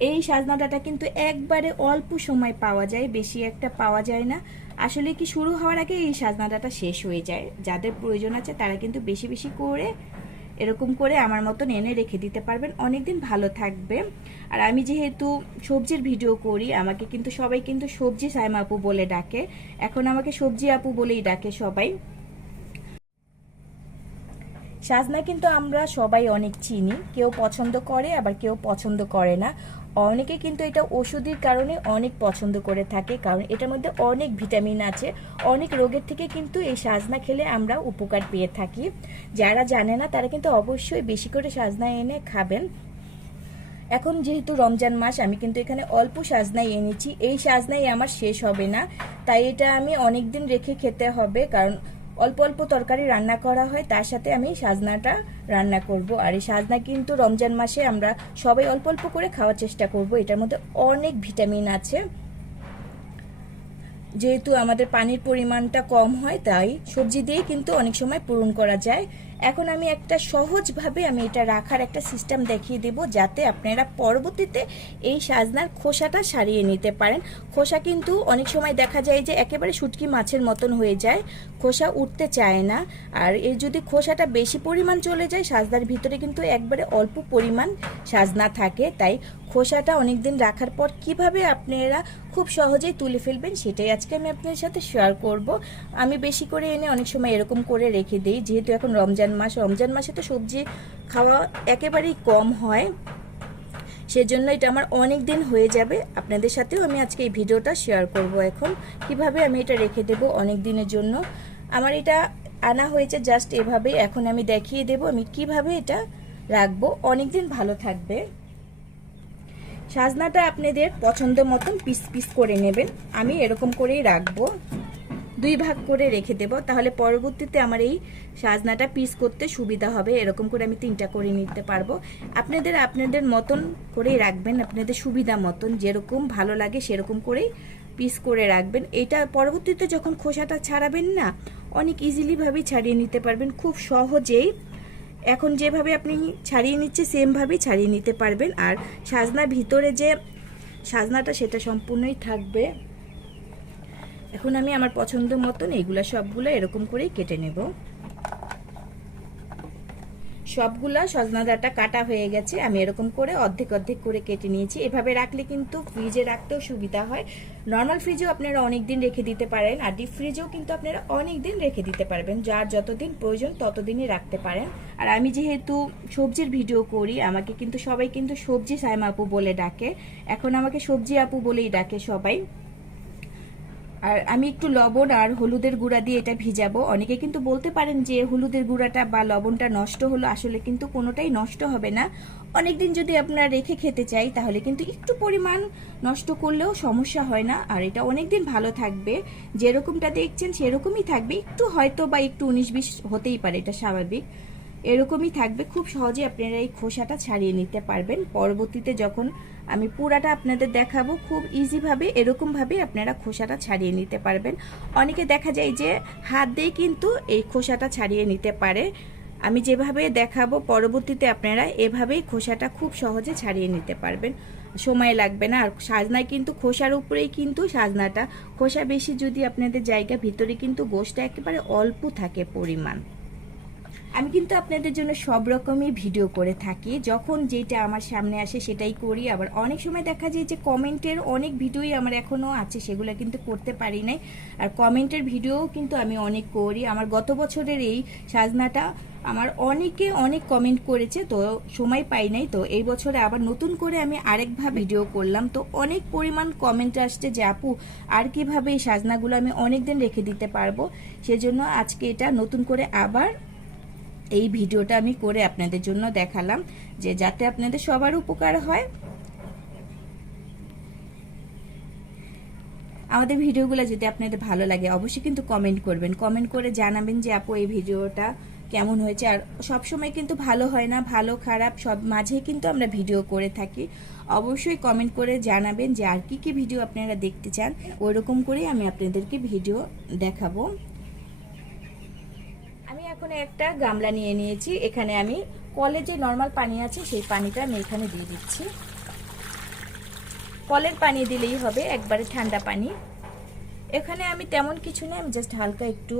এই সাজনাটাটা কিন্তু একবারে অল্প সময় পাওয়া যায়, বেশি একটা পাওয়া যায় না। আসলে কি শুরু হওয়ার আগে এই সাজনাটাটা শেষ হয়ে যায়। যাদের প্রয়োজন আছে তারা কিন্তু বেশি বেশি করে এরকম করে আমার মতন এনে রেখে দিতে পারবেন। অনেকদিন ভালো থাকবে। আর আমি যেহেতু সবজির ভিডিও করি, আমাকে কিন্তু সবাই কিন্তু সবজি সাইমা আপু বলে ডাকে। এখন আমাকে সবজি আপু বলেই ডাকে সবাই। সাজনা কিন্তু আমরা সবাই অনেক চিনি। কেউ পছন্দ করে, আবার কেউ পছন্দ করে না। অনেকে কিন্তু এটা ওষুধের কারণে অনেক পছন্দ করে থাকে, কারণ এটার মধ্যে অনেক ভিটামিন আছে। অনেক রোগের থেকে কিন্তু এই সাজনা খেলে আমরা উপকার পেয়ে থাকি। যারা জানে না, তারা কিন্তু অবশ্যই বেশি করে সাজনা এনে খাবেন। এখন যেহেতু রমজান মাস, আমি কিন্তু এখানে অল্প সাজনাই এনেছি। এই সাজনাই আমার শেষ হবে না। তাই এটা আমি অনেক দিন রেখে খেতে হবে, কারণ অল্প অল্প তরকারি রান্না করা হয়, তার সাথে আমি সাজনাটা রান্না করব। আর এই সাজনা কিন্তু রমজান মাসে আমরা সবাই অল্প অল্প করে খাওয়ার চেষ্টা করব। এটার মধ্যে অনেক ভিটামিন আছে। যেহেতু আমাদের পানির পরিমাণটা কম হয়, তাই সবজি দিয়ে কিন্তু অনেক সময় পূরণ করা যায়। এখন আমি একটা সহজভাবে আমি এটা রাখার একটা সিস্টেম দেখিয়ে দেব যাতে আপনারা পরবর্তীতে এই সাজনার খোসাটা সারিয়ে নিতে পারেন। খোসা কিন্তু অনেক সময় দেখা যায় যে একেবারে শুটকি মাছের মতন হয়ে যায়, খোসা উঠতে চায় না। আর এর যদি খোসাটা বেশি পরিমাণ চলে যায়, সাজনার ভিতরে কিন্তু একবারে অল্প পরিমাণ সাজনা থাকে। তাই খোসাটা অনেক দিন রাখার পর কীভাবে আপনারা খুব সহজেই তুলে ফেলবেন সেটাই আজকে আমি আপনাদের সাথে শেয়ার করব। আমি বেশি করে এনে অনেক সময় এরকম করে রেখে দিই, যেহেতু এখন রমজান মাস, রমজান মাসে তো সবজি খাওয়া একেবারেই কম হয়। সেজন্য এটা আমার অনেক দিন হয়ে যাবে। আপনাদের সাথেও আমি আজকে এই ভিডিওটা শেয়ার করব এখন। কীভাবে আমি এটা রেখে দেব অনেক দিনের জন্য। আমার এটা আনা হয়েছে জাস্ট এভাবে এখন আমি দেখিয়ে দেব আমি কীভাবে এটা রাখব। অনেক দিন ভালো থাকবে। সাজনাটা আপনাদের পছন্দ মতন পিস পিস করে নেবেন। আমি এরকম করেই রাখব। দুই ভাগ করে রেখে দেব। তাহলে পরবর্তীতে আমার এই সাজনাটা পিস করতে সুবিধা হবে। এরকম করে আমি তিনটা করে নিতে পারব। আপনাদের আপনাদের মতন করেই রাখবেন। আপনাদের সুবিধা মতন। যেরকম ভালো লাগে সেরকম করেই পিস করে রাখবেন। এটা পরবর্তীতে যখন খোসাটা ছাড়াবেন না, অনেক ইজিলিভাবেই ছাড়িয়ে নিতে পারবেন। খুব সহজেই এখন যেভাবে আপনি ছাড়িয়ে নিচ্ছে, সেমভাবেই ছাড়িয়ে নিতে পারবেন। আর সাজনার ভিতরে যে সাজনাটা, সেটা সম্পূর্ণই থাকবে। এখন আমি আমার পছন্দ মতন এইগুলা সবগুলো এরকম করেই কেটে নেব। সবগুলা সজনা ডাটা কাটা হয়ে গেছে। আমি এরকম করে অর্ধেক অর্ধেক করে কেটে নিয়েছি। এভাবে রাখলে কিন্তু ফ্রিজে রাখতেও সুবিধা হয়। নর্মাল ফ্রিজেও আপনারা অনেক দিন রেখে দিতে পারেন আর ডিপ ফ্রিজেও কিন্তু আপনারা অনেক দিন রেখে দিতে পারবেন। যার যতদিন প্রয়োজন ততদিনই রাখতে পারেন। আর আমি যেহেতু সবজির ভিডিও করি, আমাকে কিন্তু সবাই কিন্তু সবজি সাইমা আপু বলে ডাকে। এখন আমাকে সবজি আপু বলেই ডাকে সবাই। আর আমি একটু লবণ আর হলুদের গুঁড়া দিয়ে এটা ভিজাবো। অনেকে কিন্তু বলতে পারেন যে হলুদের গুঁড়াটা বা লবণটা নষ্ট হলো, আসলে কিন্তু কোনোটাই নষ্ট হবে না। অনেকদিন যদি আপনারা রেখে খেতে চাই, তাহলে কিন্তু একটু পরিমাণ নষ্ট করলেও সমস্যা হয় না। আর এটা অনেকদিন ভালো থাকবে। যেরকমটা দেখছেন সেরকমই থাকবে। একটু হয়তো বা একটু উনিশ বিশ হতেই পারে, এটা স্বাভাবিক। এরকমই থাকবে। খুব সহজে আপনারা এই খোসাটা ছাড়িয়ে নিতে পারবেন। পরবর্তীতে যখন আমি পুরাটা আপনাদের দেখাবো, খুব ইজিভাবে এরকমভাবে আপনারা খোসাটা ছাড়িয়ে নিতে পারবেন। অনেকে দেখা যায় যে হাত দিয়ে কিন্তু এই খোসাটা ছাড়িয়ে নিতে পারে। আমি যেভাবে দেখাবো, পরবর্তীতে আপনারা এভাবেই খোসাটা খুব সহজে ছাড়িয়ে নিতে পারবেন। সময় লাগবে না। আর সাজনায় কিন্তু, খোসার উপরেই কিন্তু সাজনাটা। খোসা বেশি যদি আপনাদের জায়গা ভিতরে কিন্তু গোষ্ঠটা একেবারে অল্প থাকে পরিমাণ। আমি কিন্তু আপনাদের জন্য সব রকমই ভিডিও করে থাকি। যখন যেটা আমার সামনে আসে সেটাই করি। আবার অনেক সময় দেখা যায় যে কমেন্টের অনেক ভিডিওই আমার এখনও আছে, সেগুলো কিন্তু করতে পারি নাই। আর কমেন্টের ভিডিও কিন্তু আমি অনেক করি। আমার গত বছরের এই সাজনাটা আমার অনেকে অনেক কমেন্ট করেছে, তো সময় পাই নাই। তো এই বছরে আবার নতুন করে আমি আরেকভাবে ভিডিও করলাম। তো অনেক পরিমাণ কমেন্ট আসছে যে, আপু, আর কীভাবে এই সাজনাগুলো আমি অনেক দিন রেখে দিতে পারব? সেজন্য আজকে এটা নতুন করে আবার এই ভিডিওটা আমি করে আপনাদের জন্য দেখালাম যে যাতে আপনাদের সবার উপকার হয়। আমাদের ভিডিওগুলো যদি আপনাদের ভালো লাগে, অবশ্যই কিন্তু কমেন্ট করবেন। কমেন্ট করে জানাবেন যে, আপু, এই ভিডিওটা কেমন হয়েছে? আর সবসময় কিন্তু ভালো হয় না, ভালো, খারাপ, সব মাঝে কিন্তু আমরা ভিডিও করে থাকি। অবশ্যই কমেন্ট করে জানাবেন যে, আর কি কি ভিডিও আপনারা দেখতে চান? ওইরকম করেই আমি আপনাদেরকে ভিডিও দেখাবো। এখন একটা গামলা নিয়ে নিয়েছি। এখানে আমি কলে যে নর্মাল পানি আছে, সেই পানিটা আমি এখানে দিয়ে দিচ্ছি। কলের পানি দিলেই হবে, একবারে ঠান্ডা পানি। এখানে আমি তেমন কিছু নেই, আমি জাস্ট হালকা একটু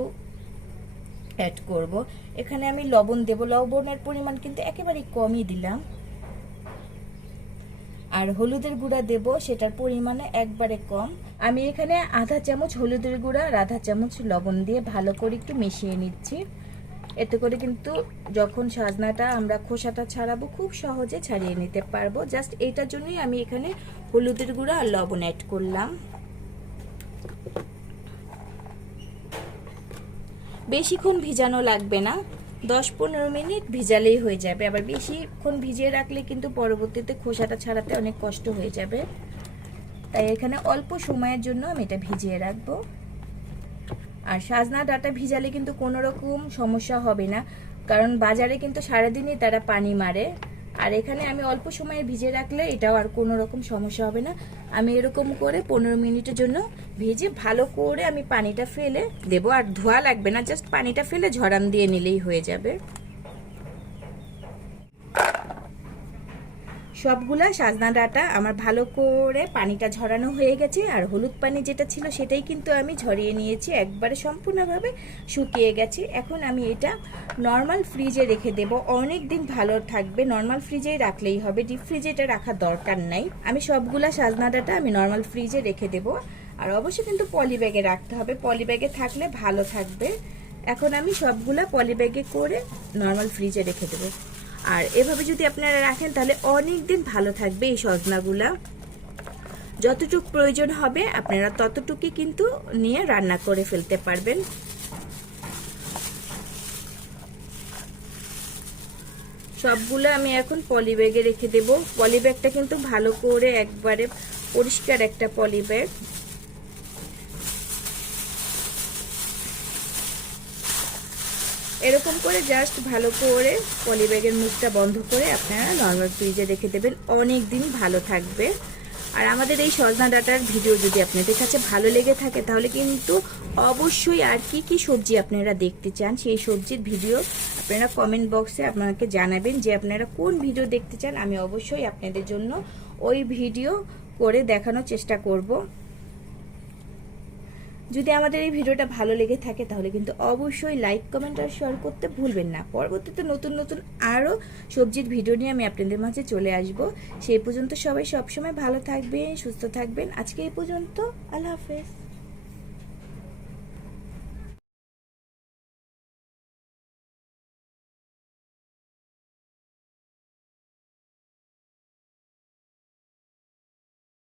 অ্যাড করব। এখানে আমি লবণ দেব, লবণের পরিমাণ কিন্তু একেবারে কমই দিলাম। আর হলুদের গুঁড়া দেব, সেটার পরিমাণে একবারে কম। আমি এখানে আধা চামচ হলুদের গুঁড়া আর আধা চামচ লবণ দিয়ে ভালো করে একটু মিশিয়ে নিচ্ছি। এতে করে কিন্তু যখন সাজনাটা আমরা খোসাটা ছাড়াবো, খুব সহজে ছাড়িয়ে নিতে পারব। জাস্ট এইটার জন্যই আমি এখানে হলুদের গুঁড়া আর লবণ অ্যাড করলাম। বেশিক্ষণ ভিজানো লাগবে না। দশ পনেরো মিনিট ভিজালেই হয়ে যাবে। আবার বেশিক্ষণ ভিজিয়ে রাখলে কিন্তু পরবর্তীতে খোসাটা ছাড়াতে অনেক কষ্ট হয়ে যাবে। তাই এখানে অল্প সময়ের জন্য আমি এটা ভিজিয়ে রাখব। আর সাজনা ডাটা ভিজালে কিন্তু কোনো রকম সমস্যা হবে না। কারণ বাজারে কিন্তু সারাদিনই তারা পানি মারে। আর এখানে আমি অল্প সময়ে ভিজে রাখলে এটাও আর কোনো রকম সমস্যা হবে না। আমি এরকম করে পনেরো মিনিটের জন্য ভিজে ভালো করে আমি পানিটা ফেলে দেব। আর ধোয়া লাগবে না, জাস্ট পানিটা ফেলে ঝরান দিয়ে নিলেই হয়ে যাবে। সবগুলা সাজনা আমার ভালো করে পানিটা ঝরানো হয়ে গেছে আর হলুদ পানি যেটা ছিল সেটাই কিন্তু আমি ঝরিয়ে নিয়েছি, একবারে সম্পূর্ণভাবে শুকিয়ে গেছে। এখন আমি এটা নর্মাল ফ্রিজে রেখে দেব। অনেক দিন ভালো থাকবে নর্মাল ফ্রিজেই রাখলেই হবে ডিপ ফ্রিজে এটা রাখার দরকার নাই। আমি সবগুলা সাজনা আমি নর্মাল ফ্রিজে রেখে দেব। আর অবশ্যই কিন্তু পলি ব্যাগে রাখতে হবে। পলি ব্যাগে থাকলে ভালো থাকবে। এখন আমি সবগুলা পলি ব্যাগে করে নর্মাল ফ্রিজে রেখে দেবো। আর এভাবে যদি আপনারা রাখেন, তাহলে অনেক দিন ভালো থাকবে এই সজনাগুলা। যতটুক প্রয়োজন হবে, আপনারা ততটুকুই কিন্তু নিয়ে রান্না করে ফেলতে পারবেন। সবগুলো আমি এখন পলি ব্যাগে রেখে দেব। পলি ব্যাগটা কিন্তু ভালো করে একবারে পরিষ্কার একটা পলি ব্যাগ এরকম করে জাস্ট ভালো করে পলিব্যাগের মুখটা বন্ধ করে আপনারা নর্মাল ফ্রিজে রেখে দেবেন। অনেক দিন ভালো থাকবে। আর আমাদের এই সজনা ডাটার ভিডিও যদি আপনাদের কাছে ভালো লেগে থাকে, তাহলে কিন্তু অবশ্যই আর কি কি সবজি আপনারা দেখতে চান, সেই সবজির ভিডিও আপনারা কমেন্ট বক্সে আপনাকে জানাবেন যে আপনারা কোন ভিডিও দেখতে চান। আমি অবশ্যই আপনাদের জন্য ওই ভিডিও করে দেখানোর চেষ্টা করব। যদি আমাদের এই ভিডিওটা ভালো লেগে থাকে, তাহলে কিন্তু অবশ্যই লাইক কমেন্ট আর শেয়ার করতে ভুলবেন না। পরবর্তীতে নতুন নতুন আরও সবজির ভিডিও নিয়ে আমি আপনাদের মাঝে চলে আসব। সেই পর্যন্ত সবাই সবসময় ভালো থাকবেন, সুস্থ থাকবেন। আজকে এই পর্যন্ত, আল্লাহ হাফেজ।